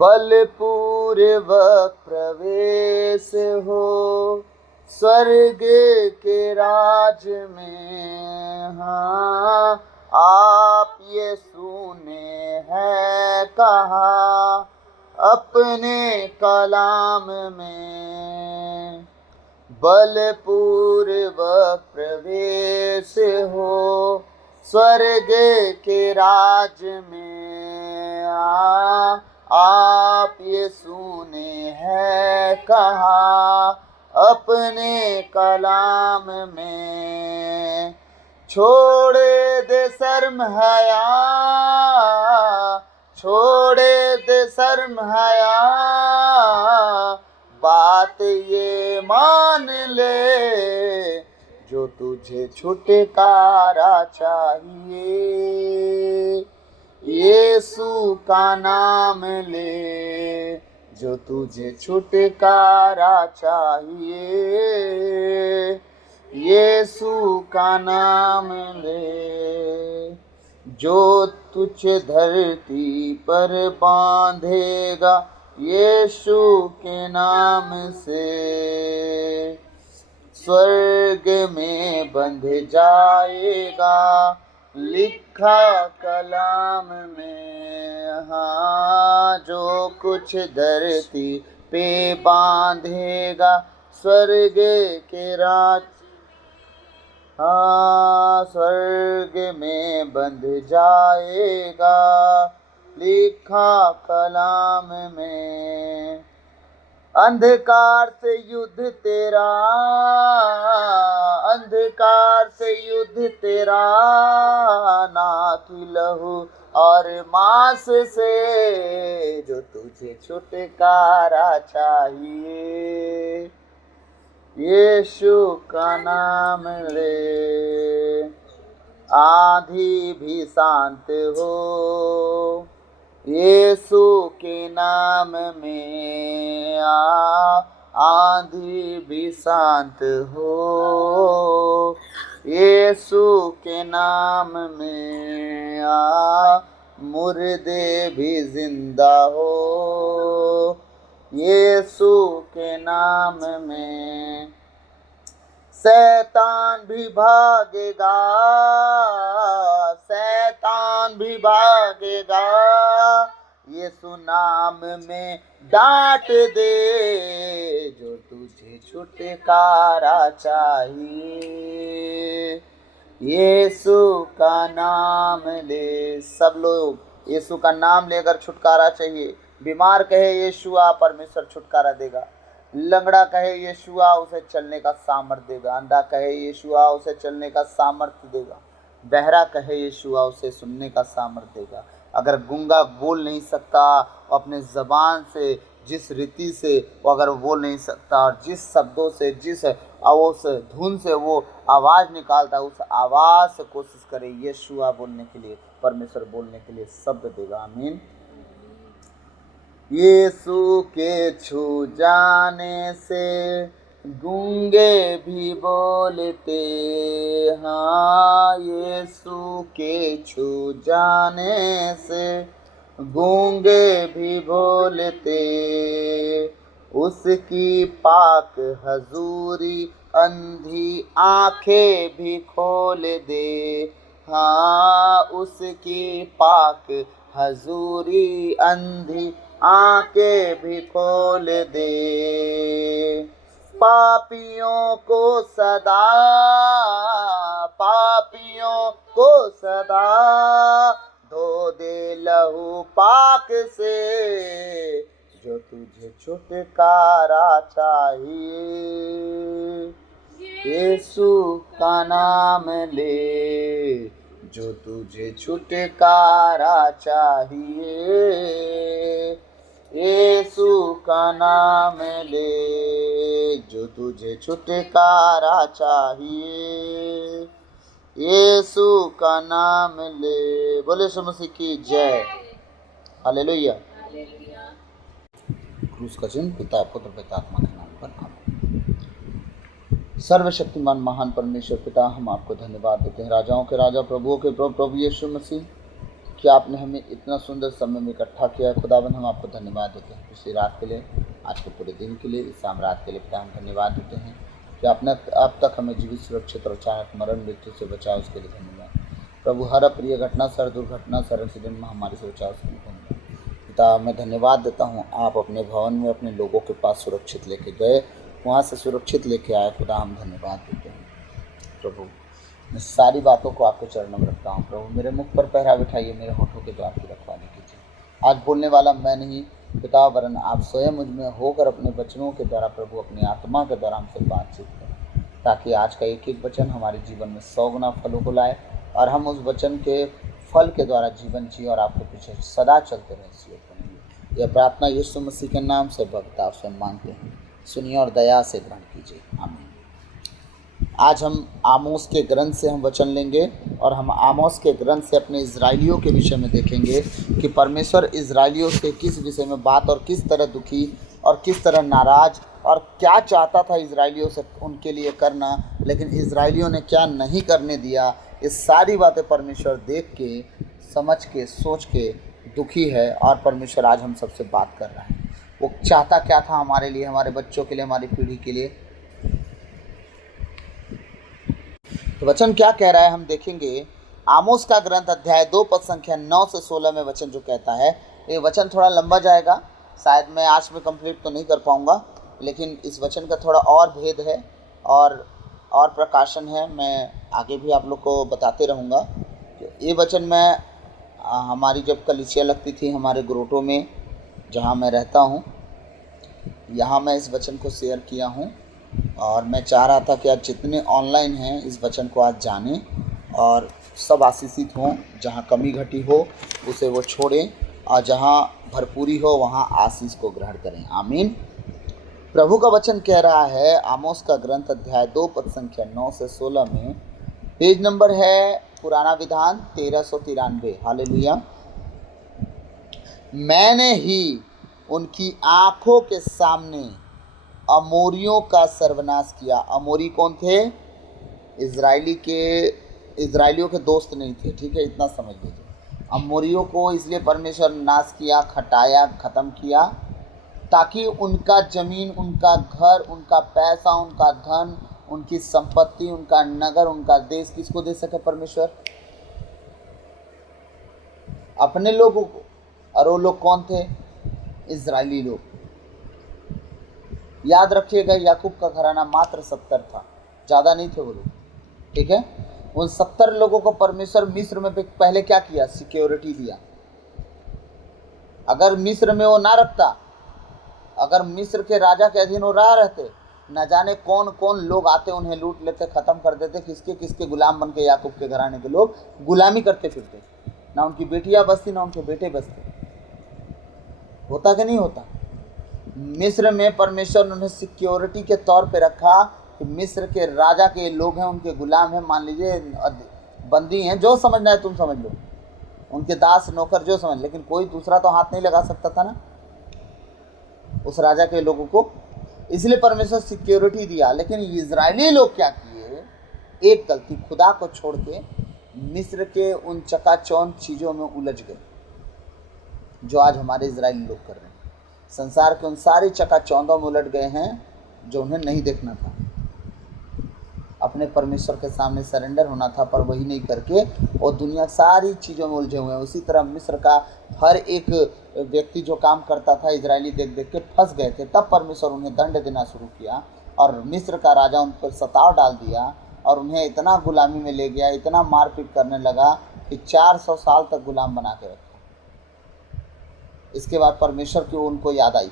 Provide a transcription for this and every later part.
बलपूर्वक प्रवेश हो स्वर्ग के राज में। हाँ, आप ये सुने हैं कहा अपने कलाम में। बलपूर्वक प्रवेश हो स्वर्ग के राज में। आप ये सुने हैं कहा अपने कलाम में। छोड़ दे शर्म हया, छोड़ दे शर्म हया, बात ये मान ले जो तुझे छुटकारा चाहिए। यीशु का नाम ले जो तुझे छुटकारा चाहिए। यीशु का नाम ले जो तुझे धरती पर बांधेगा यीशु के नाम से स्वर्ग में बंध जाएगा लिखा कलाम में। हाँ, जो कुछ धरती पे बांधेगा स्वर्ग के राज, हाँ, स्वर्ग में बंध जाएगा लिखा कलाम में। अंधकार से युद्ध तेरा, अंधकार से युद्ध तेरा, ना कि लहू और मांस से जो तुझे छुटकारा चाहिए। यीशु का नाम ले आंधी भी शांत हो यीशु के नाम में। आंधी भी शांत हो यीशु के नाम में। मुर्दे भी जिंदा हो यीशु के नाम में। शैतान भी भागेगा, शैतान भी भागेगा यीशु नाम में। डांट दे जो तुझे छुटकारा चाहिए। यीशु का नाम ले। सब लोग यीशु का नाम लेकर छुटकारा चाहिए। बीमार कहे यीशुआ, परमेश्वर छुटकारा देगा। लंगड़ा कहे यीशुआ, उसे चलने का सामर्थ्य देगा। अंधा कहे यीशुआ, उसे चलने का सामर्थ्य देगा। बहरा कहे यीशुआ, उसे सुनने का सामर्थ्य देगा। अगर गूंगा बोल नहीं सकता, अपने ज़बान से जिस रीति से वो अगर बोल नहीं सकता और जिस शब्दों से, जिस उस धुन से वो आवाज़ निकालता, उस आवाज़ से कोशिश करे यीशुआ बोलने के लिए, परमेश्वर बोलने के लिए शब्द देगा। आमीन। यीशु के छू जाने से गूंगे भी बोलते। हाँ, यीशु के छू जाने से गूंगे भी बोलते। उसकी पाक हजूरी अंधी आंखें भी खोल दे। हाँ, उसकी पाक हजूरी अंधी आंखें भी खोल दे। पापियों को सदा, पापियों को सदा धो दे लहू पाक से जो तुझे छुटकारा चाहिए। यीशु का नाम ले जो तुझे छुटकारा चाहिए। यीशु का नाम ले जो तुझे छुटकारा चाहिए। यीशु का नाम ले। बोले यीशु मसीह की जय। हालेलुया। क्रूस का चिन्ह पिता पुत्र पिता आत्मा के नाम पर आमीन। सर्वशक्तिमान महान परमेश्वर पिता, हम आपको धन्यवाद देते हैं। राजाओं के राजा, प्रभुओं के प्रभु, प्रभु यीशु मसीह, कि आपने हमें इतना सुंदर समय में इकट्ठा किया है। खुदावन हम आपको धन्यवाद देते हैं पिछली रात के लिए, आज के पूरे दिन के लिए, इस शाम रात के लिए पिता हम धन्यवाद देते हैं कि आपने अब तक हमें जीवित, सुरक्षित और अचानक मरण मृत्यु से बचाओ, उसके लिए धन्यवाद। प्रभु हर अप्रिय घटना, सर दुर्घटना, सर एक्सीडेंट, महामारी से बचाओ, उसके लिए धन्यवाद। पिता मैं धन्यवाद देता हूँ, आप अपने भवन में अपने लोगों के पास सुरक्षित लेके गए, वहाँ से सुरक्षित लेके आए। खुदा हम धन्यवाद देते हैं। प्रभु मैं सारी बातों को आपके चरणों में रखता हूँ। प्रभु मेरे मुख पर पहरा बिठाइए, मेरे होठों के द्वार की रखवाली कीजिए। आज बोलने वाला मैं नहीं पिता, वरन आप स्वयं मुझ में होकर अपने वचनों के द्वारा, प्रभु अपनी आत्मा के द्वारा हमसे बातचीत करें, ताकि आज का एक एक वचन हमारे जीवन में 100 गुना फलों को लाए और हम उस वचन के फल के द्वारा जीवन जिए और आपके पीछे सदा चलते रहें। इसी बनेंगे। यह प्रार्थना यीशु मसीह के नाम से भक्त आपसे मांगते हैं, सुनिए और दया से ग्रहण कीजिए। आमीन। आज हम आमोस के ग्रंथ से हम वचन लेंगे और हम आमोस के ग्रंथ से अपने इजराइलियों के विषय में देखेंगे कि परमेश्वर इजराइलियों से किस विषय में बात और किस तरह दुखी और किस तरह नाराज और क्या चाहता था इजराइलियों से उनके लिए करना, लेकिन इजराइलियों ने क्या नहीं करने दिया। ये सारी बातें परमेश्वर देख के, समझ के, सोच के दुखी है और परमेश्वर आज हम सबसे बात कर रहा है। वो चाहता क्या था हमारे लिए, हमारे बच्चों के लिए, हमारी पीढ़ी के लिए। तो वचन क्या कह रहा है हम देखेंगे। आमोस का ग्रंथ अध्याय 2 पद संख्या 9 से 16 में वचन जो कहता है, ये वचन थोड़ा लंबा जाएगा, शायद मैं आज में कंप्लीट तो नहीं कर पाऊंगा, लेकिन इस वचन का थोड़ा और भेद है और प्रकाशन है। मैं आगे भी आप लोग को बताते रहूँगा। ये वचन मैं हमारी जब कलीसिया लगती थी हमारे ग्रोटो में जहाँ मैं रहता हूँ, यहाँ मैं इस वचन को शेयर किया हूँ और मैं चाह रहा था कि आज जितने ऑनलाइन हैं इस वचन को आज जानें और सब आशीषित हों। जहाँ कमी घटी हो उसे वो छोड़ें और जहाँ भरपूरी हो वहाँ आशीष को ग्रहण करें। आमीन। प्रभु का वचन कह रहा है, आमोस का ग्रंथ अध्याय 2 पद संख्या 9 से 16 में, पेज नंबर है पुराना विधान 1393। हालेलुया। मैंने ही उनकी आँखों के सामने अमोरियों का सर्वनाश किया। अमोरी कौन थे? इजराइलियों के दोस्त नहीं थे, ठीक है, इतना समझ लीजिए। अमोरियों को इसलिए परमेश्वर नाश किया, खटाया, ख़त्म किया, ताकि उनका ज़मीन, उनका घर, उनका पैसा, उनका धन, उनकी संपत्ति, उनका नगर, उनका देश किसको दे सके? परमेश्वर अपने लोगों को। और वो लोग कौन थे? इजरायली लोग। याद रखिएगा, याकूब का घराना मात्र 70 था, ज़्यादा नहीं थे वो लोग, ठीक है। उन 70 लोगों को परमेश्वर मिस्र में पहले क्या किया? सिक्योरिटी दिया। अगर मिस्र में वो ना रखता, अगर मिस्र के राजा के अधीन वो रह रहते, न जाने कौन कौन लोग आते, उन्हें लूट लेते, ख़त्म कर देते। किसके किसके गुलाम बन के याकूब के घराने के लोग गुलामी करते फिरते। ना उनकी बेटियां बसती, ना उनके बेटे बसते। होता कि नहीं होता? मिस्र में परमेश्वर ने उन्हें सिक्योरिटी के तौर पे रखा कि मिस्र के राजा के लोग हैं, उनके गुलाम हैं, मान लीजिए बंदी हैं, जो समझना है तुम समझ लो, उनके दास नौकर जो समझ, लेकिन कोई दूसरा तो हाथ नहीं लगा सकता था ना उस राजा के लोगों को। इसलिए परमेश्वर सिक्योरिटी दिया। लेकिन इजरायली लोग क्या किए? एक गलती, खुदा को छोड़ के मिस्र के उन चकाचौंध चीज़ों में उलझ गए जो आज हमारे इजरायली लोग कर रहे हैं। संसार के उन सारी चकाचौंधों में उलझ गए हैं जो उन्हें नहीं देखना था। अपने परमेश्वर के सामने सरेंडर होना था, पर वही नहीं करके और दुनिया सारी चीज़ों में उलझे हुए हैं। उसी तरह मिस्र का हर एक व्यक्ति जो काम करता था, इजरायली देख देख के फंस गए थे। तब परमेश्वर उन्हें दंड देना शुरू किया और मिस्र का राजा उन पर सताव डाल दिया और उन्हें इतना गुलामी में ले गया, इतना मारपीट करने लगा कि 400 साल तक गुलाम बना के रखा। इसके बाद परमेश्वर की उनको याद आई।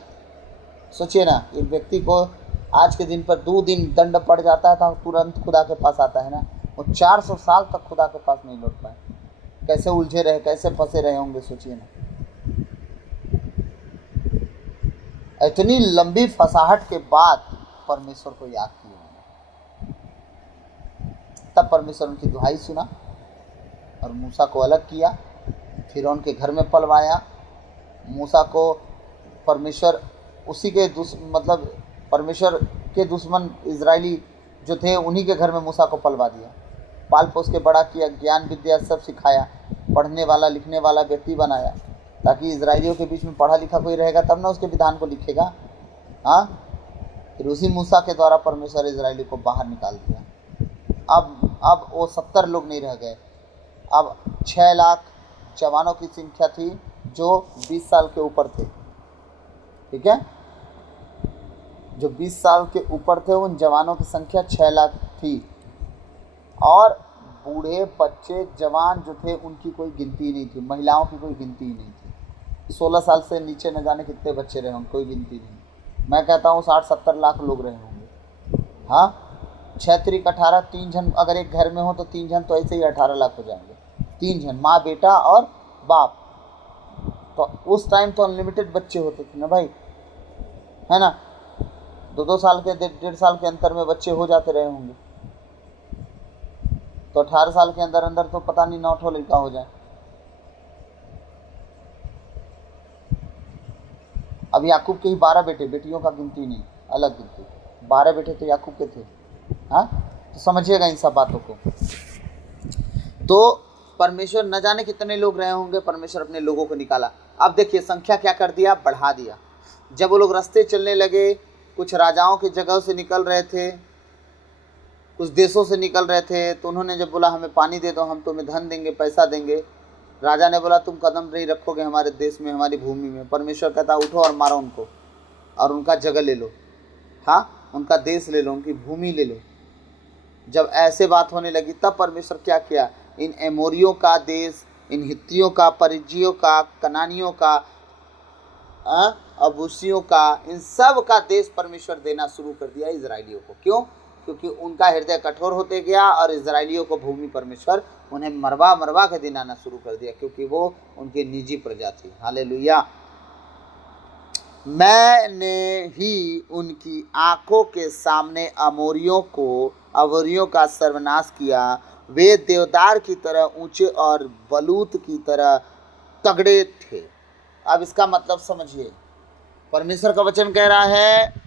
सोचिए ना, एक व्यक्ति को आज के दिन पर 2 दिन दंड पड़ जाता है तो तुरंत खुदा के पास आता है ना। वो 400 साल तक खुदा के पास नहीं लौट पाए। कैसे उलझे रहे, कैसे फंसे रहे होंगे, सोचिए ना। इतनी लंबी फसाहट के बाद परमेश्वर को याद किया। तब परमेश्वर उनकी दुहाई सुना और मूसा को अलग किया, फिर उनके घर में पलवाया। मूसा को परमेश्वर उसी के परमेश्वर के दुश्मन इजरायली जो थे, उन्हीं के घर में मूसा को पलवा दिया। पाल पोस के बड़ा किया, ज्ञान विद्या सब सिखाया, पढ़ने वाला लिखने वाला व्यक्ति बनाया, ताकि इजराइलियों के बीच में पढ़ा लिखा कोई रहेगा तब ना उसके विधान को लिखेगा। हाँ, फिर उसी मूसा के द्वारा परमेश्वर इजराइली को बाहर निकाल दिया। अब वो 70 लोग नहीं रह गए, अब 6 लाख जवानों की संख्या थी जो 20 साल के ऊपर थे। ठीक है, जो 20 साल के ऊपर थे उन जवानों की संख्या 6 लाख थी, और बूढ़े बच्चे जवान जो थे उनकी कोई गिनती नहीं थी, महिलाओं की कोई गिनती नहीं थी। 16 साल से नीचे न जाने कितने बच्चे रहे होंगे, कोई गिनती नहीं। मैं कहता हूँ 60-70 लाख लोग रहे होंगे। हाँ, 6 त्रिक 18, 3 जन अगर एक घर में हो तो 3 जन तो ऐसे ही 18 लाख हो जाएंगे। 3 जन, माँ बेटा और बाप। तो उस टाइम तो अनलिमिटेड बच्चे होते थे ना भाई, है ना। 2-2 साल के 1.5 साल के अंतर में बच्चे हो जाते रहे होंगे, तो 18 साल के अंदर अंदर तो पता नहीं 9 ठो लड़का हो जाए। अब याकूब के ही 12 बेटे, बेटियों का गिनती नहीं, अलग गिनती। 12 बेटे तो याकूब के थे। हाँ, तो समझिएगा इन सब बातों को। तो परमेश्वर न जाने कितने लोग रहे होंगे, परमेश्वर अपने लोगों को निकाला। अब देखिए संख्या क्या कर दिया, बढ़ा दिया। जब वो लोग रास्ते चलने लगे, कुछ राजाओं की जगह से निकल रहे थे, कुछ देशों से निकल रहे थे, तो उन्होंने जब बोला हमें पानी दे दो, हम तुम्हें धन देंगे, पैसा देंगे। राजा ने बोला तुम कदम नहीं रखोगे हमारे देश में, हमारी भूमि में। परमेश्वर कहता उठो और मारो उनको, और उनका जगह ले लो। हाँ, उनका देश ले लो, उनकी भूमि ले लो। जब ऐसे बात होने लगी तब परमेश्वर क्या किया, इन एमोरियों का देश, इन हित्तियों का, परिज्जियों का, कनानियों का, अबूसियों का, इन सब का देश परमेश्वर देना शुरू कर दिया इजराइलियों को। क्यों? क्योंकि उनका हृदय कठोर होते गया, और इजराइलियों को भूमि परमेश्वर उन्हें मरवा मरवा के दिलाना शुरू कर दिया, क्योंकि वो उनकी निजी प्रजा थी। हालेलुया। मैंने ही उनकी आंखों के सामने अमोरियों का सर्वनाश किया। वे देवदार की तरह ऊंचे और बलूत की तरह तगड़े थे। अब इसका मतलब समझिए, परमेश्वर का वचन कह रहा है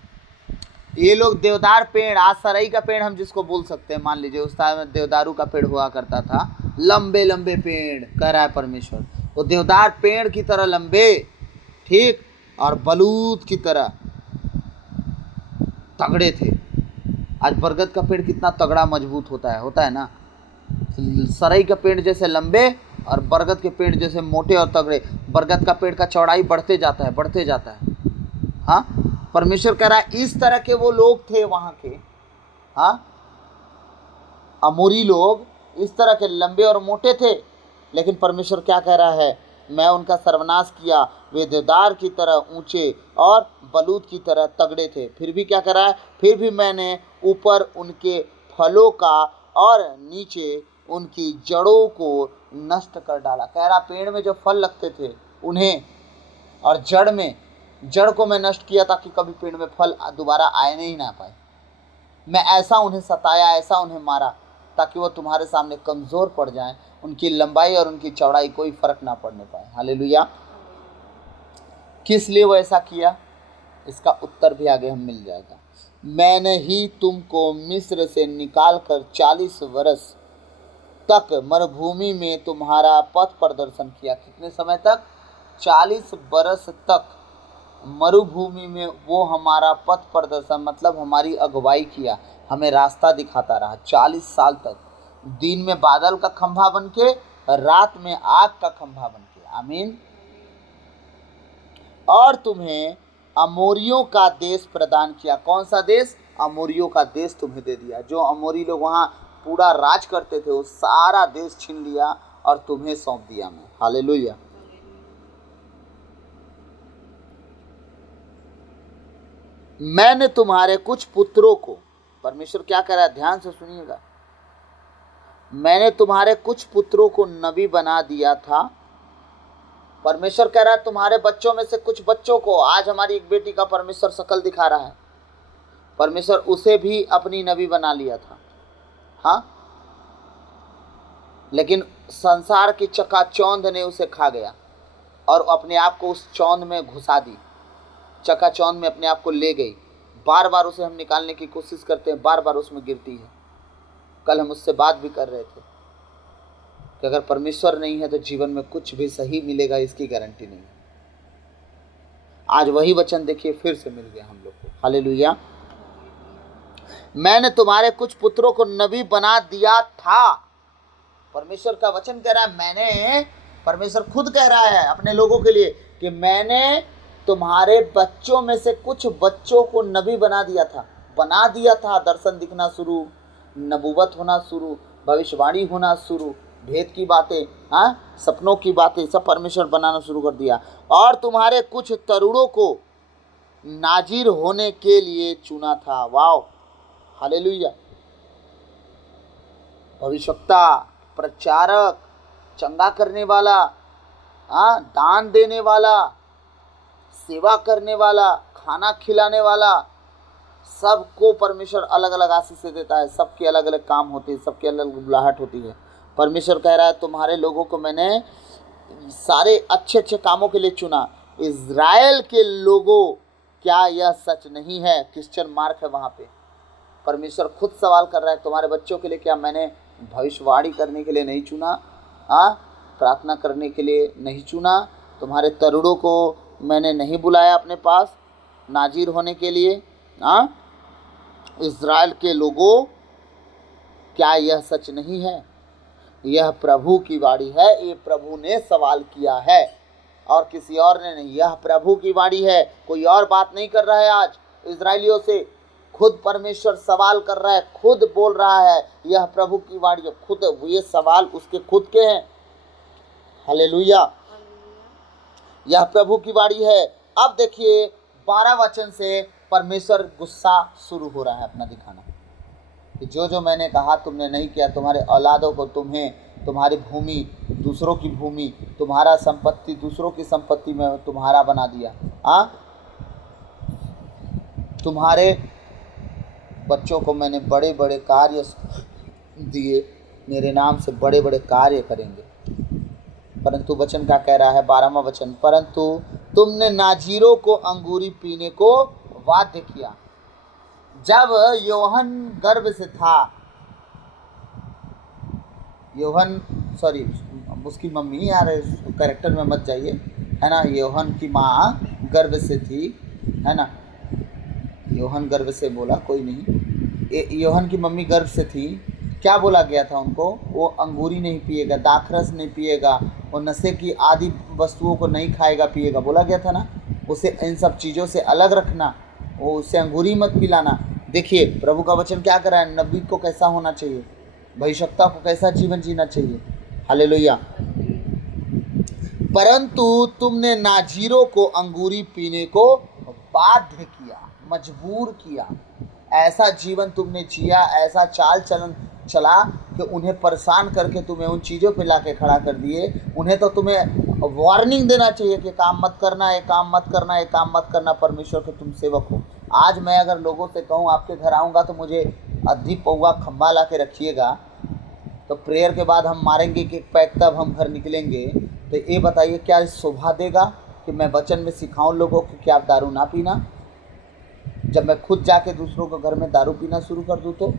ये लोग देवदार पेड़, आज सरई का पेड़ हम जिसको बोल सकते हैं, मान लीजिए उस टाइम में देवदारू का पेड़ हुआ करता था, लंबे लंबे पेड़, कह रहा है परमेश्वर, वो देवदार पेड़ की तरह लंबे, ठीक, और बलूत की तरह तगड़े थे। आज बरगद का पेड़ कितना तगड़ा मजबूत होता है ना। सरई का पेड़ जैसे लंबे और बरगद के पेड़ जैसे मोटे और तगड़े। बरगद का पेड़ का चौड़ाई बढ़ते जाता है। हाँ, परमेश्वर कह रहा है इस तरह के वो लोग थे वहाँ के। हाँ, अमोरी लोग इस तरह के लंबे और मोटे थे, लेकिन परमेश्वर क्या कह रहा है, मैं उनका सर्वनाश किया। वे देवदार की तरह ऊंचे और बलूत की तरह तगड़े थे। फिर भी क्या कर रहा है, फिर भी मैंने ऊपर उनके फलों का और नीचे उनकी जड़ों को नष्ट कर डाला। कह रहा पेड़ में जो फल लगते थे उन्हें, और जड़ को मैं नष्ट किया ताकि कभी पेड़ में फल दोबारा आए नहीं ना पाए। मैं ऐसा उन्हें सताया, ऐसा उन्हें मारा, ताकि वो तुम्हारे सामने कमज़ोर पड़ जाएं, उनकी लंबाई और उनकी चौड़ाई कोई फर्क ना पड़ने पाए। हालेलुया। किस लिए वो ऐसा किया, इसका उत्तर भी आगे हम मिल जाएगा। मैंने ही तुमको मिस्र से निकाल कर 40 वर्ष तक मरुभूमि में तुम्हारा पथ प्रदर्शन किया। कितने समय तक? 40 वर्ष तक मरुभूमि में वो हमारा पथ प्रदर्शन, मतलब हमारी अगुवाई किया, हमें रास्ता दिखाता रहा 40 साल तक। दिन में बादल का खंभा बन के, रात में आग का खंभा बन के। आमीन। और तुम्हें अमोरियों का देश प्रदान किया। कौन सा देश? अमोरियों का देश तुम्हें दे दिया। जो अमोरी लोग वहाँ पूरा राज करते थे, वो सारा देश छीन लिया और तुम्हें सौंप दिया मैं। हालेलुया। मैंने तुम्हारे कुछ पुत्रों को, परमेश्वर क्या कह रहा है, ध्यान से सुनिएगा, मैंने तुम्हारे कुछ पुत्रों को नबी बना दिया था। परमेश्वर कह रहा है तुम्हारे बच्चों में से कुछ बच्चों को, आज हमारी एक बेटी का परमेश्वर शकल दिखा रहा है, परमेश्वर उसे भी अपनी नबी बना लिया था। हाँ, लेकिन संसार की चकाचौंध ने उसे खा गया और अपने आप को उस चौंध में घुसा दी, चकाचौंध में अपने आप को ले गई। बार बार उसे हम निकालने की कोशिश करते हैं, बार बार उसमें गिरती है। कल हम उससे बात भी कर रहे थे कि अगर परमेश्वर नहीं है तो जीवन में कुछ भी सही मिलेगा इसकी गारंटी नहीं है। आज वही वचन देखिए फिर से मिल गया हम लोग को। हालेलुया। मैंने तुम्हारे कुछ पुत्रों को नबी बना दिया था। परमेश्वर का वचन कह रहा है, मैंने, परमेश्वर खुद कह रहा है अपने लोगों के लिए कि मैंने तुम्हारे बच्चों में से कुछ बच्चों को नबी बना दिया था। दर्शन दिखना शुरू, नबूवत होना शुरू, भविष्यवाणी होना शुरू, भेद की बातें, सपनों की बातें सब परमेश्वर बनाना शुरू कर दिया। और तुम्हारे कुछ तरुणों को नाजीर होने के लिए चुना था। Wow, hallelujah. भविष्यवक्ता, प्रचारक, चंगा करने वाला, दान देने वाला, सेवा करने वाला, खाना खिलाने वाला, सबको परमेश्वर अलग अलग आशीष से देता है। सबके अलग अलग काम होते हैं, सबकी अलग अलग बुलाहट होती है। परमेश्वर कह रहा है तुम्हारे लोगों को मैंने सारे अच्छे अच्छे कामों के लिए चुना। इज़राइल के लोगों, क्या यह सच नहीं है? क्रिश्चियन मार्क है वहाँ पे। परमेश्वर खुद सवाल कर रहा है, तुम्हारे बच्चों के लिए क्या मैंने भविष्यवाणी करने के लिए नहीं चुना? प्रार्थना करने के लिए नहीं चुना? तुम्हारे तरुणों को मैंने नहीं बुलाया अपने पास नाजीर होने के लिए? इज़राइल के लोगों, क्या यह सच नहीं है? यह प्रभु की वाणी है। ये प्रभु ने सवाल किया है और किसी और ने नहीं। यह प्रभु की वाणी है, कोई और बात नहीं कर रहा है। आज इज़राइलियों से खुद परमेश्वर सवाल कर रहा है, खुद बोल रहा है, यह प्रभु की वाणी है। खुद ये सवाल उसके खुद के हैं। हालेलुया। यह प्रभु की वाणी है। अब देखिए 12 वचन से परमेश्वर गुस्सा शुरू हो रहा है अपना दिखाना कि जो मैंने कहा तुमने नहीं किया, तुम्हारे औलादों को, तुम्हें, तुम्हारी भूमि दूसरों की भूमि, तुम्हारा संपत्ति दूसरों की संपत्ति में तुम्हारा बना दिया। तुम्हारे बच्चों को मैंने बड़े बड़े कार्य दिए, मेरे नाम से बड़े बड़े कार्य करेंगे। परंतु वचन क्या कह रहा है? 12वां वचन, परंतु तुमने नाजीरों को अंगूरी पीने को बाध्य किया। जब यूहन्ना गर्भ से था, उसकी मम्मी, यार कैरेक्टर में मत जाइए, है ना, यूहन्ना की माँ गर्भ से थी, है ना, यूहन्ना गर्भ से बोला, कोई नहीं, यूहन्ना की मम्मी गर्भ से थी। क्या बोला गया था उनको? वो अंगूरी नहीं पिएगा, दाखरस नहीं पिएगा, वो नशे की आदि वस्तुओं को नहीं खाएगा पिएगा, बोला गया था ना। उसे इन सब चीज़ों से अलग रखना, वो उससे अंगूरी मत पिलाना। देखिए प्रभु का वचन क्या कर रहा है, नबी को कैसा होना चाहिए, भविष्यवक्ता को कैसा जीवन जीना चाहिए। हालेलुया। परंतु तुमने नाजीरों को अंगूरी पीने को बाध्य किया, मजबूर किया। ऐसा जीवन तुमने जिया, ऐसा चाल चलन चला कि उन्हें परेशान करके तुम्हें उन चीज़ों पे लाके खड़ा कर दिए। उन्हें तो तुम्हें वार्निंग देना चाहिए कि काम मत करना, ये काम मत करना, ये काम मत करना। परमेश्वर के तुम सेवक हो। आज मैं अगर लोगों से कहूँ आपके घर आऊँगा तो मुझे आधी पौवा खम्बा ला के रखिएगा, तो प्रेयर के बाद हम मारेंगे कि पैक, तब हम घर निकलेंगे। तो ये बताइए क्या शोभा देगा कि मैं वचन में सिखाऊं लोगों को कि आप दारू ना पीना, जब मैं खुद जाके दूसरों के घर में दारू पीना शुरू कर दूँ? तो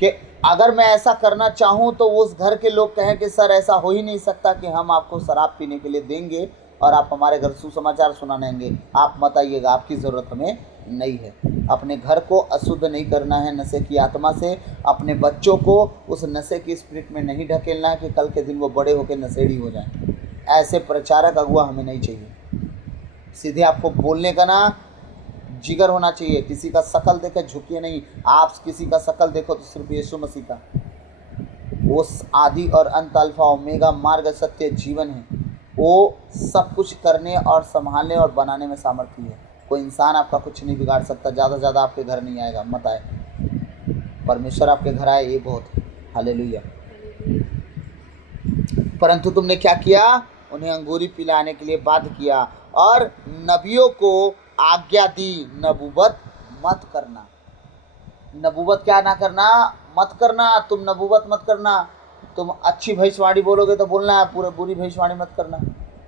कि अगर मैं ऐसा करना चाहूँ तो उस घर के लोग कहें कि सर ऐसा हो ही नहीं सकता कि हम आपको शराब पीने के लिए देंगे और आप हमारे घर सुसमाचार सुनाएंगे, आप मत आइएगा, आपकी ज़रूरत हमें नहीं है। अपने घर को अशुद्ध नहीं करना है नशे की आत्मा से, अपने बच्चों को उस नशे की स्पिरिट में नहीं ढकेलना है कि कल के दिन वो बड़े होकर नशेड़ी हो जाएं। ऐसे प्रचारक अगुआ हमें नहीं चाहिए। सीधे आपको बोलने का ना जिगर होना चाहिए। किसी का शकल देखे झुकिए नहीं। आप किसी का शकल देखो तो सिर्फ यीशु मसीह का, वो आदि और अंत, अल्फा ओमेगा, मार्ग, सत्य, जीवन है। वो सब कुछ करने और संभालने और बनाने में सामर्थ्य है। कोई इंसान आपका कुछ नहीं बिगाड़ सकता। ज़्यादा से ज़्यादा आपके घर नहीं आएगा, मत आए। परमेश्वर आपके घर आए, ये बहुत है। हालेलुया। परंतु तुमने क्या किया? उन्हें अंगूरी पिलाने के लिए बाध्य किया और नबियों को आज्ञा दी, नबूवत मत करना। नबूवत क्या ना करना? मत करना। तुम नबूवत मत करना। तुम अच्छी भविष्यवाणी बोलोगे तो बोलना है, पूरे बुरी भविष्यवाणी मत करना।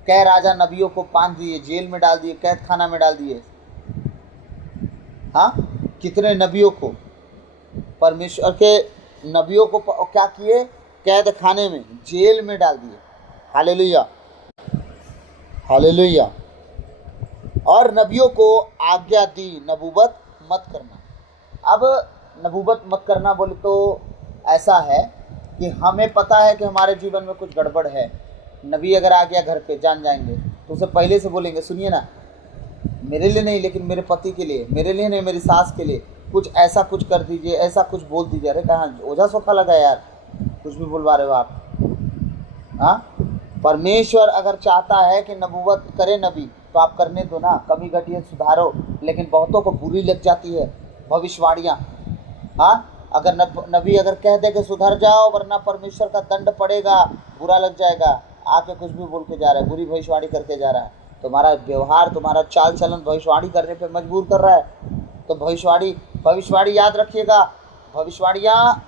कई राजा नबियों को बांध दिए, जेल में डाल दिए, कैद खाना में डाल दिए। हाँ, कितने नबियों को परमेश्वर के नबियों को क्या किए, कैद खाने में, जेल में डाल दिए। Hallelujah, hallelujah. और नबियों को आज्ञा दी नबूवत मत करना। अब नबूवत मत करना बोले तो ऐसा है कि हमें पता है कि हमारे जीवन में कुछ गड़बड़ है। नबी अगर आ गया घर पे, जान जाएंगे तो उसे पहले से बोलेंगे, सुनिए ना, मेरे लिए नहीं लेकिन मेरे पति के लिए, मेरे लिए नहीं मेरी सास के लिए कुछ ऐसा कुछ कर दीजिए, ऐसा कुछ बोल दीजिए। अरे कहाँ ओझा सोखा लगा यार, कुछ भी बुलवा रहे हो आप। हाँ, परमेश्वर अगर चाहता है कि नबूवत करे नबी तो आप करने दो ना, कमी घटिया सुधारो। लेकिन बहुतों को बुरी लग जाती है भविष्यवाणियाँ। हाँ, अगर नबी अगर कह दे कि सुधर जाओ वरना परमेश्वर का दंड पड़ेगा, बुरा लग जाएगा, आके कुछ भी बोल के जा रहा है, बुरी भविष्यवाणी करके जा रहा है, तुम्हारा व्यवहार, तुम्हारा चाल चलन भविष्यवाणी करने पे मजबूर कर रहा है। तो भविष्यवाणी याद रखिएगा, भविष्यवाणियाँ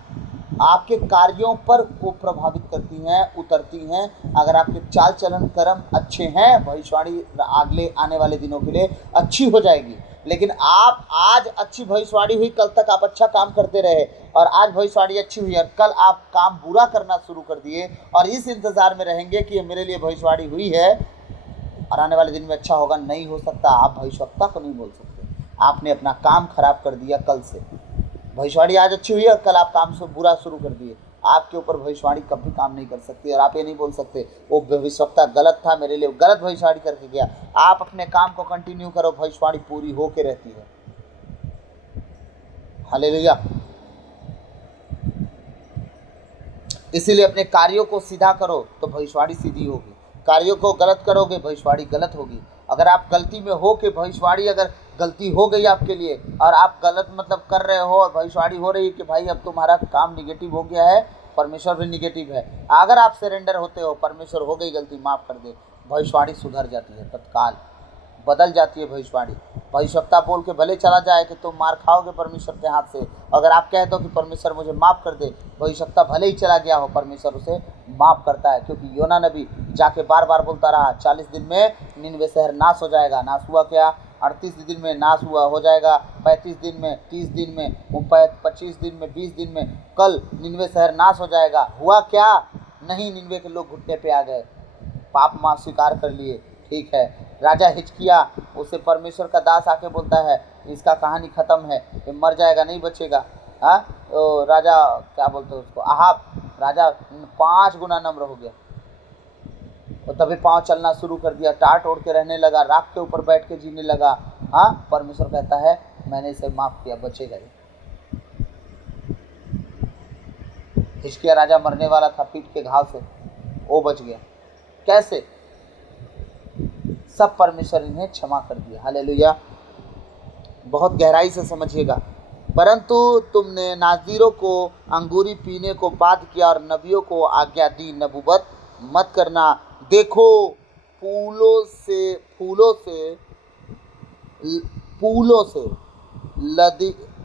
आपके कार्यों पर वो प्रभावित करती हैं, उतरती हैं। अगर आपके चाल चलन कर्म अच्छे हैं, भविष्यवाणी अगले आने वाले दिनों के लिए अच्छी हो जाएगी। लेकिन आप आज अच्छी भविष्यवाणी हुई, कल तक आप अच्छा काम करते रहे, और आज भविष्यवाणी अच्छी हुई और कल आप काम बुरा करना शुरू कर दिए, और इस इंतज़ार में रहेंगे कि ये मेरे लिए भविष्यवाणी हुई है और आने वाले दिन में अच्छा होगा। नहीं हो सकता। आप भविष्यवक्ता को नहीं बोल सकते। आपने अपना काम खराब कर दिया कल से। भविष्यवाणी आज अच्छी हुई है, कल आप काम से बुरा शुरू कर दिए, आपके ऊपर भविष्यवाणी कभी काम नहीं कर सकती। और आप ये नहीं बोल सकते वो भविष्यवक्ता गलत था, मेरे लिए गलत भविष्यवाणी करके गया। आप अपने काम को कंटिन्यू करो, भविष्यवाणी पूरी होके रहती है। हालेलुया। इसीलिए अपने कार्यों को सीधा करो तो भविष्यवाणी सीधी होगी, कार्यों को गलत करोगे भविष्यवाणी गलत होगी। अगर आप गलती में हो के भविष्यवाणी, अगर गलती हो गई आपके लिए और आप गलत मतलब कर रहे हो और भविष्यवाणी हो रही है कि भाई अब तुम्हारा काम निगेटिव हो गया है, परमेश्वर भी निगेटिव है, अगर आप सरेंडर होते हो, परमेश्वर हो गई गलती माफ़ कर दे, भविष्यवाणी सुधर जाती है, तत्काल बदल जाती है भविष्यवाणी। भविष्यवक्ता बोल के भले चला जाए कि तुम मार खाओगे परमेश्वर के हाथ से, अगर आप कह दो कि परमेश्वर मुझे माफ़ कर दे, भविष्यवक्ता भले ही चला गया हो, परमेश्वर उसे माफ़ करता है। क्योंकि योना नबी जाके बार बार बोलता रहा 40 दिन में निनवे शहर नाश हो जाएगा। नाश हुआ क्या? 38 दिन में नाश हुआ हो जाएगा, 35 दिन में, 30 दिन में, 25 दिन में, 20 दिन में, कल निनवे शहर नाश हो जाएगा। हुआ क्या? नहीं, निनवे के लोग घुटने पे आ गए, पाप माफ स्वीकार कर लिए। ठीक है, राजा हिजकिया, उसे परमेश्वर का दास आके बोलता है इसका कहानी ख़त्म है, ये मर जाएगा, नहीं बचेगा। हाँ, तो राजा क्या बोलते हैं उसको, आहाब, राजा 5 गुना नम्र हो गया और तभी पाँव चलना शुरू कर दिया, टाट ओढ़ के रहने लगा, राख के ऊपर बैठ के जीने लगा। हाँ, परमेश्वर कहता है मैंने इसे माफ़ किया, बचेगा ये। हिजकिया राजा मरने वाला था पीठ के घाव से, वो बच गया। कैसे? सब परमेश्वर इन्हें क्षमा कर दिया। हालेलुया। बहुत गहराई से समझिएगा। परंतु तुमने नाज़ीरों को अंगूरी पीने को बाध्य किया और नबियों को आज्ञा दी नबूवत मत करना। देखो फूलों से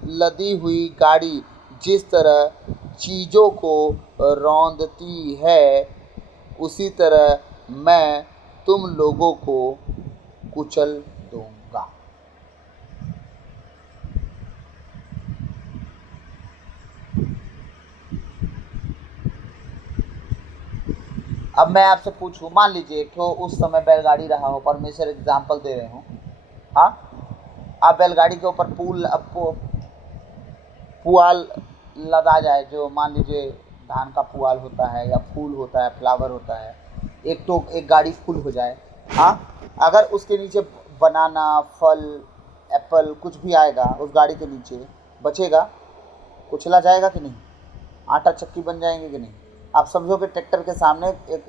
लदी हुई गाड़ी जिस तरह चीज़ों को रौंदती है, उसी तरह मैं तुम लोगों को कुचल दूंगा। अब मैं आपसे पूछूं, मान लीजिए तो उस समय बैलगाड़ी रहा हो, परमेश्वर एग्जाम्पल दे रहे हो। हाँ, आप बैलगाड़ी के ऊपर पुआल लदा जाए, जो मान लीजिए धान का पुआल होता है या फूल होता है, फ्लावर होता है, एक गाड़ी फुल हो जाए। हाँ, अगर उसके नीचे बनाना, फल, एप्पल कुछ भी आएगा, उस गाड़ी के नीचे बचेगा? कुचला जाएगा कि नहीं? आटा चक्की बन जाएंगे कि नहीं? आप समझो कि ट्रैक्टर के सामने एक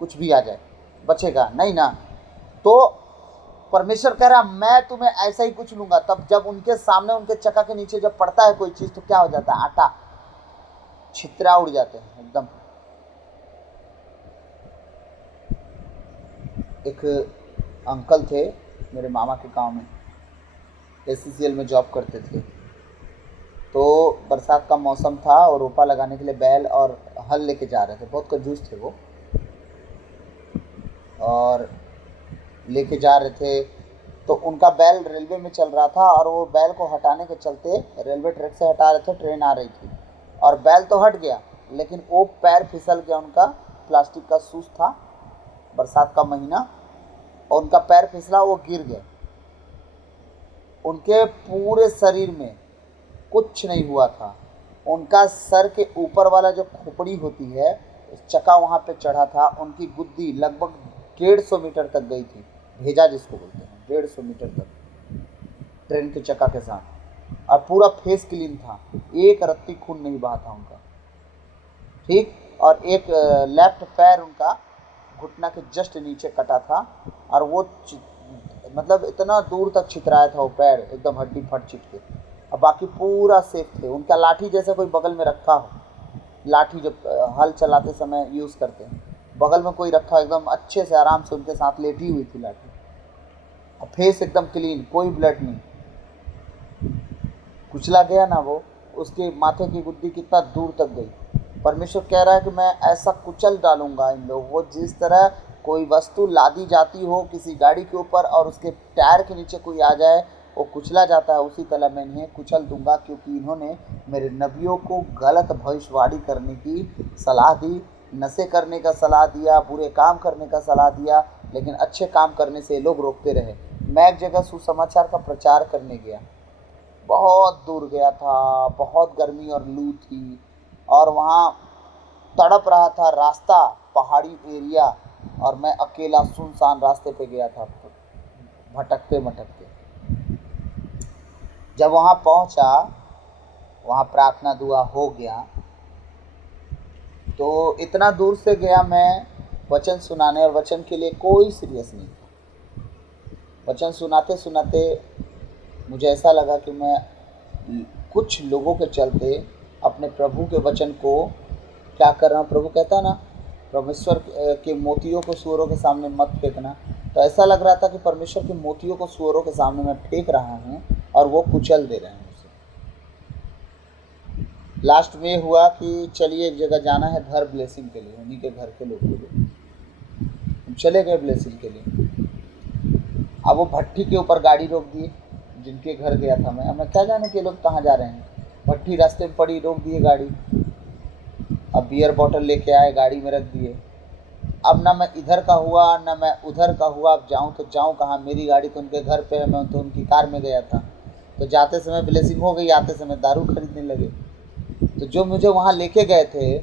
कुछ भी आ जाए, बचेगा नहीं ना? तो परमेश्वर कह रहा मैं तुम्हें ऐसा ही कुछ लूँगा। तब जब उनके सामने, उनके चक्का के नीचे जब पड़ता है कोई चीज़, तो क्या हो जाता है? आटा छितरा उड़ जाते हैं एकदम। एक अंकल थे मेरे मामा के गांव में, एससीसीएल में जॉब करते थे। तो बरसात का मौसम था और रोपा लगाने के लिए बैल और हल लेके जा रहे थे। बहुत कंजूस थे वो, और लेके जा रहे थे तो उनका बैल रेलवे में चल रहा था और वो बैल को हटाने के चलते रेलवे ट्रैक से हटा रहे थे, ट्रेन आ रही थी और बैल तो हट गया लेकिन वो पैर फिसल गया उनका। प्लास्टिक का शूज था, बरसात का महीना, और उनका पैर फिसला, वो गिर गए। उनके पूरे शरीर में कुछ नहीं हुआ था। उनका सर के ऊपर वाला जो खोपड़ी होती है, चक्का वहाँ पे चढ़ा था, उनकी गुद्दी लगभग 150 मीटर तक गई थी, भेजा जिसको बोलते हैं, 150 मीटर तक ट्रेन के चक्का के साथ। और पूरा फेस क्लीन था, एक रत्ती खून नहीं बहा था उनका, ठीक। और एक लेफ्ट पैर उनका घुटना के जस्ट नीचे कटा था और वो मतलब इतना दूर तक छितराया था वो पैर, एकदम हड्डी फट चिट के। और बाकी पूरा सेफ थे। उनका लाठी जैसे कोई बगल में रखा हो, लाठी जो हल चलाते समय यूज़ करते हैं, बगल में कोई रखा, एकदम अच्छे से आराम से उनके साथ लेटी हुई थी लाठी। और फेस एकदम क्लीन, कोई ब्लड नहीं। कुचला गया ना वो, उसके माथे की गुद्दी कितना दूर तक गई। परमेश्वर कह रहा है कि मैं ऐसा कुचल डालूंगा इन लोगों को, जिस तरह कोई वस्तु लादी जाती हो किसी गाड़ी के ऊपर और उसके टायर के नीचे कोई आ जाए, वो कुचला जाता है, उसी तरह मैं इन्हें कुचल दूंगा, क्योंकि इन्होंने मेरे नबियों को गलत भविष्यवाणी करने की सलाह दी, नशे करने का सलाह दिया, बुरे काम करने का सलाह दिया, लेकिन अच्छे काम करने से लोग रोकते रहे। मैं एक जगह सुसमाचार का प्रचार करने गया, बहुत दूर गया था, बहुत गर्मी और लू थी और वहाँ तड़प रहा था रास्ता, पहाड़ी एरिया, और मैं अकेला सुनसान रास्ते पे गया था भटकते भटकते। जब वहाँ पहुँचा, वहाँ प्रार्थना दुआ हो गया, तो इतना दूर से गया मैं वचन सुनाने, और वचन के लिए कोई सीरियस नहीं था। वचन सुनाते सुनाते मुझे ऐसा लगा कि मैं कुछ लोगों के चलते अपने प्रभु के वचन को क्या कर रहा हूँ। प्रभु कहता है ना, परमेश्वर के मोतियों को सूअरों के सामने मत फेंकना। तो ऐसा लग रहा था कि परमेश्वर के मोतियों को सूअरों के सामने मैं फेंक रहा हूँ और वो कुचल दे रहे हैं उसे। लास्ट में हुआ कि चलिए एक जगह जाना है घर ब्लेसिंग के लिए, उन्हीं के घर के लोग के लिए। हम चले गए ब्लेसिंग के लिए। अब वो भट्टी के ऊपर गाड़ी रोक दिए, जिनके घर गया था मैं क्या जाने के लोग कहाँ जा रहे हैं। भट्टी रास्ते में पड़ी, रोक दिए गाड़ी। अब बियर बॉटल लेके आए, गाड़ी में रख दिए। अब ना मैं इधर का हुआ ना मैं उधर का हुआ, अब जाऊँ तो जाऊँ कहाँ। मेरी गाड़ी तो उनके घर पे है, मैं तो उनकी कार में गया था। तो जाते समय ब्लेसिंग हो गई, आते समय दारू खरीदने लगे। तो जो मुझे वहाँ लेके गए थे,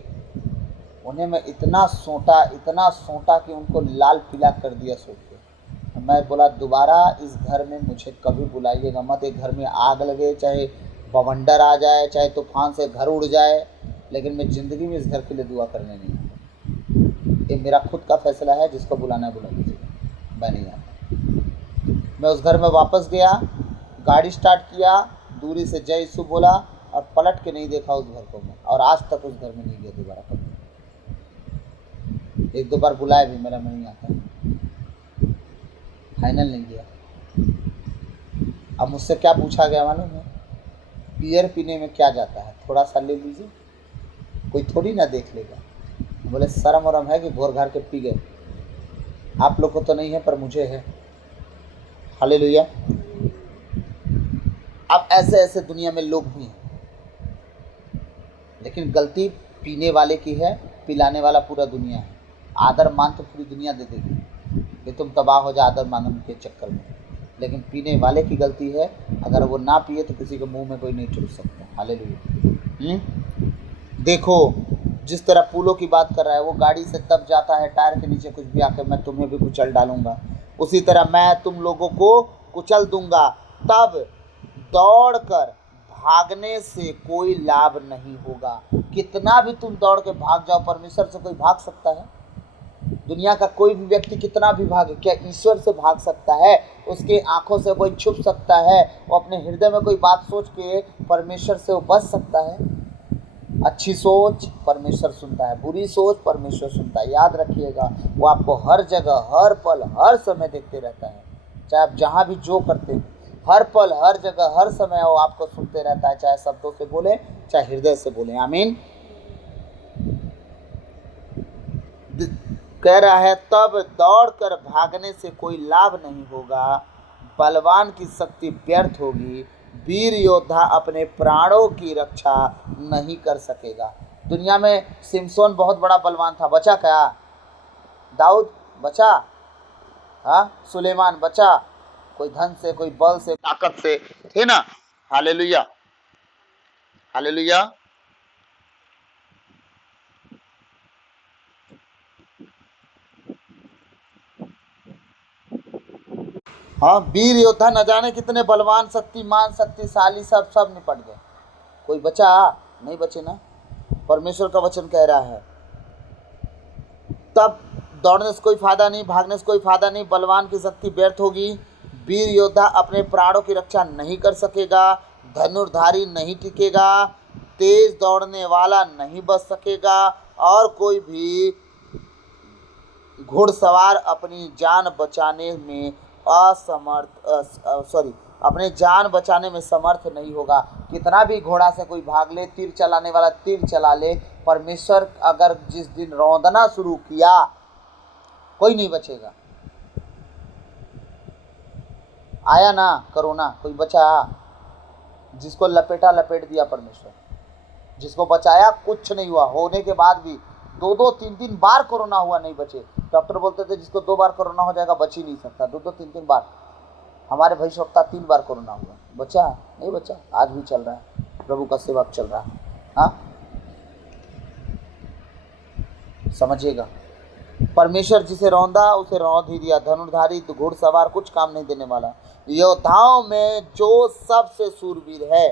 उन्हें मैं इतना सोटा कि उनको लाल पीला कर दिया सोच के। मैं बोला दोबारा इस घर में मुझे कभी बुलाइएगा मत। एक घर में आग लगे, चाहे बवंडर आ जाए, चाहे तूफान से घर उड़ जाए, लेकिन मैं ज़िंदगी में इस घर के लिए दुआ करने नहीं आता। ये मेरा खुद का फैसला है, जिसको बुलाना है बुला लीजिए, मैं नहीं आता। मैं उस घर में वापस गया, गाड़ी स्टार्ट किया, दूरी से जय यीशु बोला और पलट के नहीं देखा उस घर को मैं, और आज तक उस घर में नहीं गया दोबारा कभी। एक दो बार बुलाया भी, मेरा मैं नहीं आता, फाइनल नहीं गया। अब मुझसे क्या पूछा गया मालूम है? बियर पीने में क्या जाता है, थोड़ा सा ले लीजिए, कोई थोड़ी ना देख लेगा। बोले शर्म वरम है कि घोर घार के पी गए? आप लोग को तो नहीं है पर मुझे है। हालेलुया। अब ऐसे ऐसे दुनिया में लोग भी हैं, लेकिन गलती पीने वाले की है, पिलाने वाला पूरा दुनिया है। आदर मान तो पूरी दुनिया दे देगी कि तुम तबाह हो जा आदर मान के चक्कर में, लेकिन पीने वाले की गलती है। अगर वो ना पिए तो किसी के मुंह में कोई नहीं ठूस सकता। हालेलुया। देखो जिस तरह पुलों की बात कर रहा है, वो गाड़ी से दब जाता है, टायर के नीचे कुछ भी आकर मैं तुम्हें भी कुचल डालूंगा, उसी तरह मैं तुम लोगों को कुचल दूंगा। तब दौड़कर भागने से कोई लाभ नहीं होगा। कितना भी तुम दौड़ के भाग जाओ, परमेश्वर से कोई भाग सकता है? दुनिया का कोई भी व्यक्ति कितना भी भागे, क्या ईश्वर से भाग सकता है? उसके आंखों से कोई छुप सकता है? वो अपने हृदय में कोई बात सोच के परमेश्वर से वो बच सकता है? अच्छी सोच परमेश्वर सुनता है, बुरी सोच परमेश्वर सुनता है। याद रखिएगा, वो आपको हर जगह, हर पल, हर समय देखते रहता है। चाहे आप जहाँ भी जो करते हैं, हर पल, हर जगह, हर समय वो आपको सुनते रहता है, चाहे शब्दों से बोले, चाहे हृदय से बोले। आमीन। कह रहा है तब दौड़कर भागने से कोई लाभ नहीं होगा, बलवान की शक्ति व्यर्थ होगी, वीर योद्धा अपने प्राणों की रक्षा नहीं कर सकेगा। दुनिया में सिमसोन बहुत बड़ा बलवान था, बचा क्या? दाऊद बचा? हाँ, सुलेमान बचा? कोई धन से, कोई बल से, ताकत से थे ना। Hallelujah, hallelujah. हाँ, वीर योद्धा न जाने कितने बलवान, शक्तिमान, शक्तिशाली सब सब निपट गए। कोई बचा? नहीं बचे ना। परमेश्वर का वचन कह रहा है तब दौड़ने से कोई फायदा नहीं, भागने से कोई फायदा नहीं, बलवान की शक्ति व्यर्थ होगी, वीर योद्धा अपने प्राणों की रक्षा नहीं कर सकेगा, धनुर्धारी नहीं टिकेगा, तेज दौड़ने वाला नहीं बच सकेगा, और कोई भी घुड़सवार अपनी जान बचाने में अपने जान बचाने में समर्थ नहीं होगा। कितना भी घोड़ा से कोई भाग ले, तीर चलाने वाला तीर चला ले, परमेश्वर अगर जिस दिन रौंदना शुरू किया, कोई नहीं बचेगा। आया ना कोरोना, कोई बचा? जिसको लपेटा लपेट दिया परमेश्वर, जिसको बचाया कुछ नहीं हुआ, होने के बाद भी 2-2, 3-3 बार कोरोना हुआ, नहीं बचे। डॉक्टर बोलते थे जिसको 2 बार कोरोना हो जाएगा बच ही नहीं सकता, 2-2, 3-3 बार। हमारे भविष्यवक्ता 3 बार कोरोना हुआ, बचा? नहीं बचा। आज भी चल रहा है, प्रभु का सेवक चल रहा है। हाँ, समझिएगा, परमेश्वर जिसे रौंदा उसे रौंद ही दिया। धनुर्धारी तो घुड़सवार कुछ काम नहीं देने वाला। योद्धाओं में जो सबसे सूरवीर है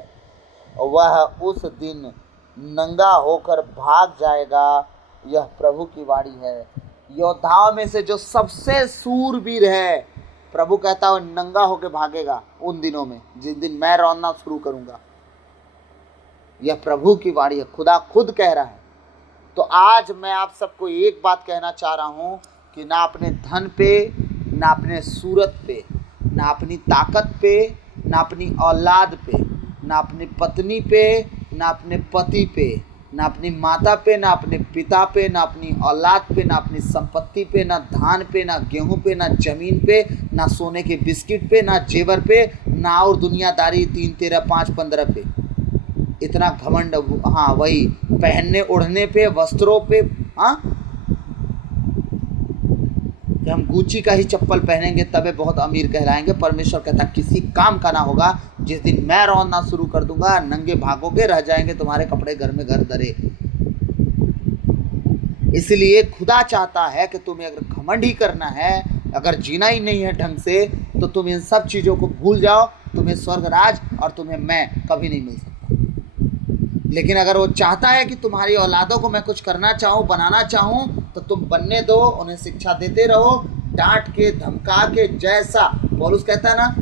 वह उस दिन नंगा होकर भाग जाएगा, यह प्रभु की वाणी है। योद्धाओं में से जो सबसे सूरवीर है, प्रभु कहता है नंगा होकर भागेगा उन दिनों में, जिस दिन मैं रौंदना शुरू करूंगा। यह प्रभु की वाणी है, खुदा खुद कह रहा है। तो आज मैं आप सबको एक बात कहना चाह रहा हूँ कि ना अपने धन पे, ना अपने सूरत पे, ना अपनी ताकत पे, ना अपनी औलाद पे, ना अपनी पत्नी पे, ना अपने पति पे, ना अपनी माता पे, ना अपने पिता पे, ना अपनी औलाद पे, ना अपनी संपत्ति पे, ना धान पे, ना गेहूं पे, ना जमीन पे, ना सोने के बिस्किट पे, ना जेवर पे, ना और दुनियादारी 3, 13, 5, 15 पे इतना घमंड। हाँ, वही पहनने ओढ़ने पे, वस्त्रों पे। हाँ, कि हम गुची का ही चप्पल पहनेंगे तबे बहुत अमीर कहलाएंगे। परमेश्वर कहता किसी काम का ना होगा। जिस दिन मैं रौंदना शुरू कर दूंगा, नंगे भागोगे, रह जाएंगे तुम्हारे कपड़े घर में घर धरे। इसलिए खुदा चाहता है कि तुम्हें अगर घमंड ही करना है, अगर जीना ही नहीं है ढंग से, तो तुम इन सब चीज़ों को भूल जाओ। तुम्हें स्वर्ग राज और तुम्हें मैं कभी नहीं मिल सकता। लेकिन अगर वो चाहता है कि तुम्हारी औलादों को मैं कुछ करना चाहूँ, बनाना चाहूँ, तो तुम बनने दो, उन्हें शिक्षा देते रहो, डांट के, धमका के। जैसा पौलुस कहता है ना,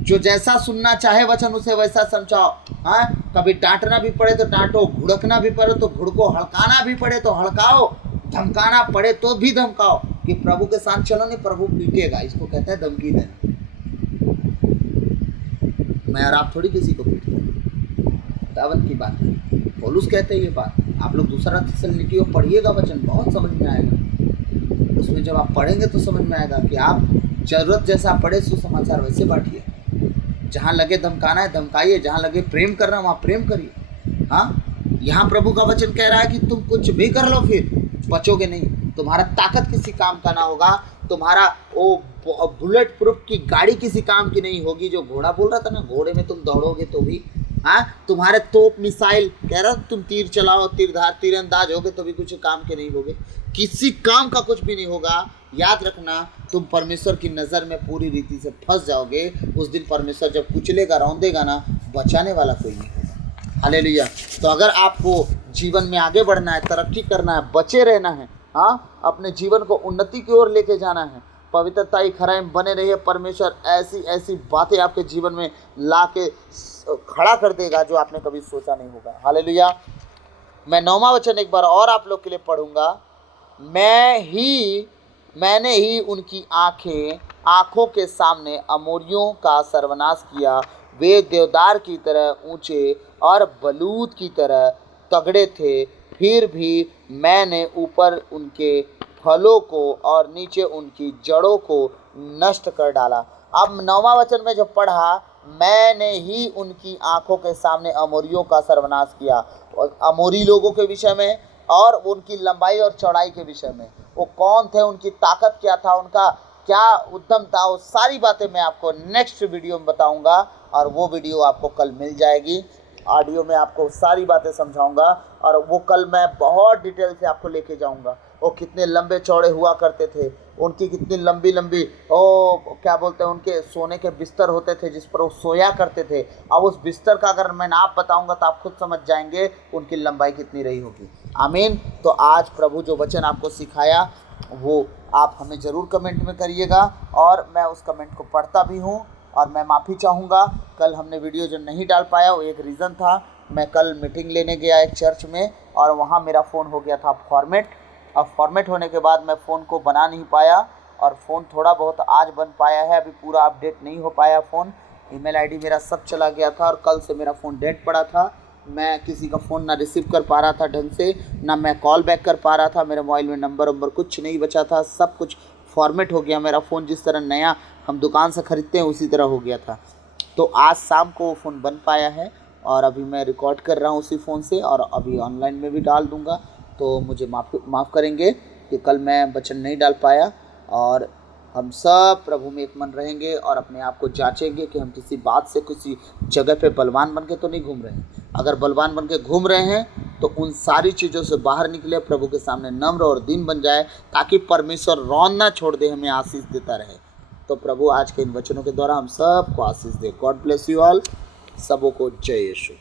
जो जैसा सुनना चाहे वचन उसे वैसा समझाओ। हाँ, कभी डांटना भी पड़े तो डांटो, घुड़कना भी पड़े तो घुड़को, हड़काना भी पड़े तो हड़काओ, धमकाना पड़े तो भी धमकाओ। कि प्रभु के साथ चलो, नहीं प्रभु पीटेगा। इसको कहता है धमकी देना। मैं और आप थोड़ी किसी को पीटते हैं, दावत की बात है। पौलुस कहते हैं ये बात। आप लोग दूसरा थिस्सलुनीकियों पढ़िएगा, वचन बहुत समझ में आएगा। उसमें जब आप पढ़ेंगे तो समझ में आएगा कि आप जरूरत जैसा पढ़े सुसमाचार वैसे बांटिए। जहाँ लगे धमकाना है धमकाइए, जहाँ लगे प्रेम करना वहाँ प्रेम करिए। हाँ, यहाँ प्रभु का वचन कह रहा है कि तुम कुछ भी कर लो फिर बचोगे नहीं। तुम्हारा ताकत किसी काम का ना होगा, तुम्हारा वो बुलेट प्रूफ की गाड़ी किसी काम की नहीं होगी। जो घोड़ा बोल रहा था ना, घोड़े में तुम दौड़ोगे तो भी, हाँ, तुम्हारे तोप मिसाइल कह रहा तुम तीर चलाओ, तीरधार तीरंदाज होगे तो भी कुछ काम के नहीं होगे। किसी काम का कुछ भी नहीं होगा। याद रखना, तुम परमेश्वर की नज़र में पूरी रीति से फंस जाओगे। उस दिन परमेश्वर जब कुचलेगा, रौंदेगा ना, बचाने वाला कोई नहीं होगा। हालेलुया। तो अगर आपको जीवन में आगे बढ़ना है, तरक्की करना है, बचे रहना है, हाँ, अपने जीवन को उन्नति की ओर लेके जाना है, पवित्रता की खराई में बने रहिए। परमेश्वर ऐसी ऐसी बातें आपके जीवन में ला के खड़ा कर देगा जो आपने कभी सोचा नहीं होगा। हालेलुया। मैं 9वां वचन एक बार और आप लोग के लिए पढ़ूंगा। मैंने ही उनकी आंखों के सामने अमोरियों का सर्वनाश किया। वे देवदार की तरह ऊंचे और बलूत की तरह तगड़े थे, फिर भी मैंने ऊपर उनके फलों को और नीचे उनकी जड़ों को नष्ट कर डाला। अब 9वां वचन में जो पढ़ा, मैंने ही उनकी आंखों के सामने अमोरियों का सर्वनाश किया। और अमोरी लोगों के विषय में और उनकी लंबाई और चौड़ाई के विषय में, वो कौन थे, उनकी ताकत क्या था, उनका क्या उद्यम था, वो सारी बातें मैं आपको नेक्स्ट वीडियो में बताऊंगा। और वो वीडियो आपको कल मिल जाएगी, ऑडियो में आपको सारी बातें समझाऊंगा। और वो कल मैं बहुत डिटेल से आपको लेके जाऊंगा। वो कितने लंबे चौड़े हुआ करते थे, उनकी कितनी लंबी लंबी क्या बोलते हैं, उनके सोने के बिस्तर होते थे जिस पर वो सोया करते थे। अब उस बिस्तर का अगर मैं नाप बताऊंगा तो आप खुद समझ जाएंगे उनकी लंबाई कितनी रही होगी। आमीन। तो आज प्रभु जो वचन आपको सिखाया वो आप हमें ज़रूर कमेंट में करिएगा, और मैं उस कमेंट को पढ़ता भी हूँ। और मैं माफ़ी चाहूँगा, कल हमने वीडियो जो नहीं डाल पाया वो एक रीज़न था। मैं कल मीटिंग लेने गया एक चर्च में, और वहाँ मेरा फ़ोन हो गया था फॉर्मेट। अब फॉर्मेट होने के बाद मैं फ़ोन को बना नहीं पाया, और फ़ोन थोड़ा बहुत आज बन पाया है, अभी पूरा अपडेट नहीं हो पाया फ़ोन। ईमेल आईडी मेरा सब चला गया था, और कल से मेरा फ़ोन डेड पड़ा था। मैं किसी का फ़ोन ना रिसीव कर पा रहा था ढंग से, ना मैं कॉल बैक कर पा रहा था। मेरे मोबाइल में नंबर कुछ नहीं बचा था, सब कुछ फॉर्मेट हो गया मेरा फ़ोन। जिस तरह नया हम दुकान से ख़रीदते हैं उसी तरह हो गया था। तो आज शाम को वो फ़ोन बन पाया है, और अभी मैं रिकॉर्ड कर रहा हूँ उसी फ़ोन से, और अभी ऑनलाइन में भी डाल दूँगा। तो मुझे माफ़ करेंगे कि कल मैं वचन नहीं डाल पाया। और हम सब प्रभु में एक मन रहेंगे, और अपने आप को जांचेंगे कि हम किसी बात से किसी जगह पे बलवान बन के तो नहीं घूम रहे हैं। अगर बलवान बन के घूम रहे हैं तो उन सारी चीज़ों से बाहर निकले, प्रभु के सामने नम्र और दीन बन जाए, ताकि परमेश्वर रौन ना छोड़ दे, हमें आशीष देता रहे। तो प्रभु आज के इन वचनों के द्वारा हम सबको आशीष दे। God bless you all. सबों को जय यीशु।